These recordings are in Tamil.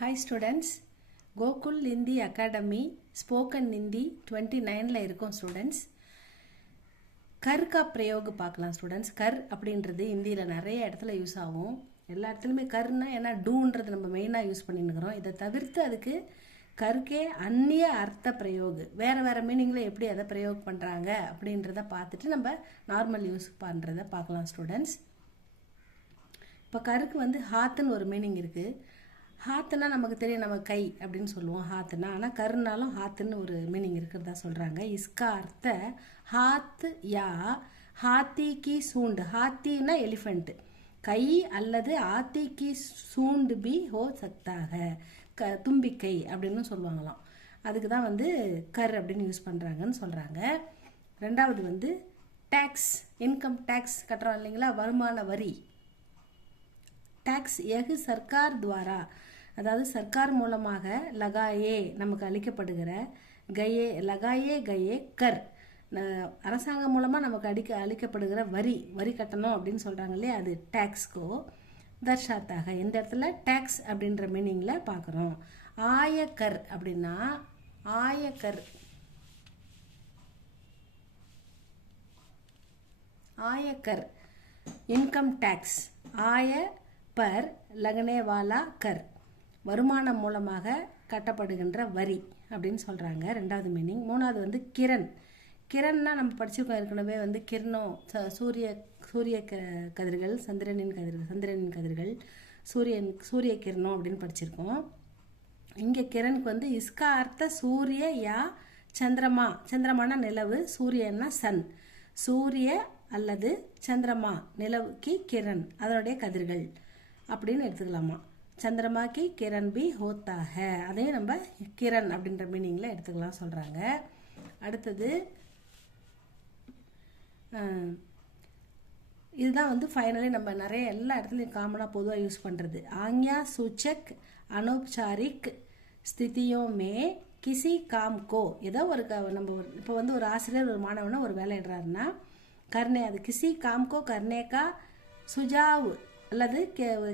Hi students, Gokul Hindi Academy Spoken Hindi 29ல இருக்கும் students. கர் கா பிரயோக பார்க்கலாம் ஸ்டூடெண்ட்ஸ். கர் அப்படின்றது இந்தியில் நிறைய இடத்துல யூஸ் ஆகும். எல்லா இடத்துலையுமே கர்னா ஏன்னா டூன்றது நம்ம மெயினாக யூஸ் பண்ணின்னுக்கிறோம். இதை தவிர்த்து அதுக்கு கருக்கே அந்நிய அர்த்த பிரயோகு வேறு வேறு மீனிங்கில் எப்படி அதை பிரயோகம் பண்ணுறாங்க அப்படின்றத பார்த்துட்டு நம்ம நார்மல் யூஸ் பண்ணுறத பார்க்கலாம் ஸ்டூடெண்ட்ஸ். இப்போ கருக்கு வந்து ஹாத்துன்னு ஒரு மீனிங் இருக்குது. ஹாத்துனா நமக்கு தெரியும், நம்ம கை அப்படின்னு சொல்லுவோம் ஹாத்துனா. ஆனால் கருனாலும் ஹாத்துன்னு ஒரு மீனிங் இருக்கிறதா சொல்கிறாங்க. இஸ்கா அர்த்த ஹாத் யா ஹாத்தி கி சூண்டு. ஹாத்தின்னா எலிஃபெண்ட்டு. கை அல்லது ஆத்தி கி சூண்டு பி ஹோ சக்தாக. தும்பிக்கை அப்படின்னு சொல்லுவாங்களாம். அதுக்கு தான் வந்து கர் அப்படின்னு யூஸ் பண்ணுறாங்கன்னு சொல்கிறாங்க. ரெண்டாவது வந்து டேக்ஸ், இன்கம் டேக்ஸ் கட்டுறோம் இல்லைங்களா, வருமான வரி. டேக்ஸ் எகு சர்க்கார் துவாரா, அதாவது சர்க்கார் மூலமாக லகாயே நமக்கு அளிக்கப்படுகிற கயே லகாயே கயே கர், அரசாங்கம் மூலமாக நமக்கு அளிக்கப்படுகிற வரி கட்டணும் அப்படின்னு சொல்கிறாங்க இல்லையா, அது டேக்ஸ்கோ தர்ஷாத்தாக. இந்த இடத்துல டேக்ஸ் அப்படின்ற மீனிங்கில் பார்க்குறோம். ஆயக்கர் அப்படின்னா ஆயக்கர் இன்கம் டேக்ஸ். ஆய பர் லகனே வாலா கர், வருமானம் மூலமாக கட்டப்படுகின்ற வரி அப்படின்னு சொல்கிறாங்க. ரெண்டாவது மீனிங். மூணாவது வந்து கிரண். கிரண்னா நம்ம படிச்சிருக்கோம் ஏற்கனவே, வந்து கிரணம் சூரிய கதிர்கள், சந்திரனின் கதிர்கள், சூரிய கிரணம் அப்படின்னு படிச்சிருக்கோம். இங்கே கிரணுக்கு வந்து இஸ்கா அர்த்த சூரிய யா சந்திரமா. சந்திரமானா நிலவு, சூரியன்னா சன். சூரிய அல்லது சந்திரமா நிலவுக்கு கிரண், அதனுடைய கதிர்கள் அப்படின்னு எடுத்துக்கலாமா. சந்திரமாக்கி கிரண் பி ஹோத்தாக, அதையும் நம்ம கிரண் அப்படின்ற மீனிங்கில் எடுத்துக்கலாம் சொல்கிறாங்க. அடுத்தது இதுதான் வந்து ஃபைனலி நம்ம நிறைய எல்லா இடத்துலையும் காமனாக பொதுவாக யூஸ் பண்ணுறது. ஆங்யா சூச்சக் அனௌப்சாரிக் ஸ்திதியோ மே கிசி காம் கோ. ஏதோ ஒரு நம்ம இப்போ வந்து ஒரு ஆசிரியர் ஒரு மாணவனை ஒரு வேலை இடுறாருன்னா கர்னே, அது கிசி காம்கோ கர்னேக்கா சுஜாவ் அல்லது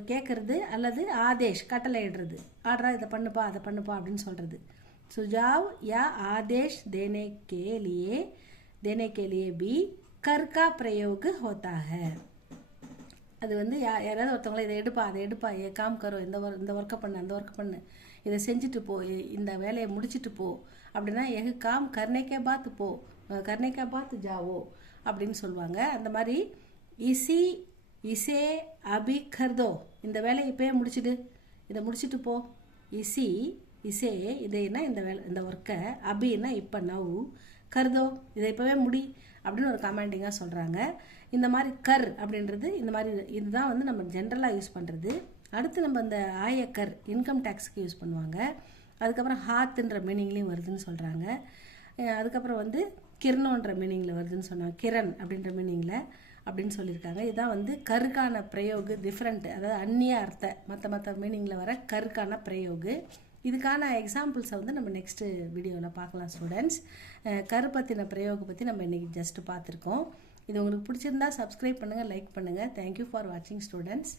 கேட்கறது அல்லது ஆதேஷ் கட்டளை இடுறது. ஆர்டரா இதை பண்ணுப்பா அதை பண்ணுப்பா அப்படின்னு சொல்கிறது. சுஜாவ் யா ஆதேஷ் தேனே கே லியே பி கர் கா பிரயோக் ஹோத்தா ஹை. அது வந்து யாராவது ஒருத்தவங்களை இதை எடுப்பா அதை எடுப்பா, ஏ காம் கரோ, இந்த ஒர்க்கை பண்ணு அந்த ஒர்க்கை பண்ணு, இதை செஞ்சுட்டு போ, இந்த வேலையை முடிச்சுட்டு போ அப்படின்னா எகு காம் கர்னேக்கே பாத்து போ, கர்னேக்கா பாத்து ஜாவோ அப்படின்னு சொல்லுவாங்க. அந்த மாதிரி இசே அபி கர்தோ, இந்த வேலையை இப்போயே முடிச்சுடு, இதை முடிச்சுட்டு போ. இசே இதேனா இந்த ஒர்க்கை, அபின்னா இப்போ நவ், கர்தோ இதை இப்போவே முடி அப்படின்னு ஒரு கமாண்டிங்காக சொல்கிறாங்க. இந்த மாதிரி கர் அப்படின்றது இந்த மாதிரி இதுதான் வந்து நம்ம ஜென்ரலாக யூஸ் பண்ணுறது. அடுத்து நம்ம இந்த ஆயக்கர் இன்கம் டேக்ஸுக்கு யூஸ் பண்ணுவாங்க. அதுக்கப்புறம் ஹாத்துன்ற மீனிங்லேயும் வருதுன்னு சொல்கிறாங்க. அதுக்கப்புறம் வந்து கிரணோன்ற மீனிங்கில் வருதுன்னு சொன்னாங்க, கிரண் அப்படின்ற மீனிங்கில் அப்படின்னு சொல்லியிருக்காங்க. இதுதான் வந்து கருக்கான பிரயோகு டிஃப்ரெண்ட், அதாவது அந்நிய அர்த்த மற்ற மீனிங்கில் வர கருக்கான பிரயோகு. இதுக்கான எக்ஸாம்பிள்ஸை வந்து நம்ம நெக்ஸ்ட்டு வீடியோவில் பார்க்கலாம் ஸ்டூடெண்ட்ஸ். கரு பற்றின பிரயோகம் பற்றி நம்ம இன்றைக்கி ஜஸ்ட்டு பார்த்துருக்கோம். இது உங்களுக்கு பிடிச்சிருந்தா சப்ஸ்கிரைப் பண்ணுங்கள், லைக் பண்ணுங்கள். தேங்க்யூ ஃபார் வாட்சிங் ஸ்டூடெண்ட்ஸ்.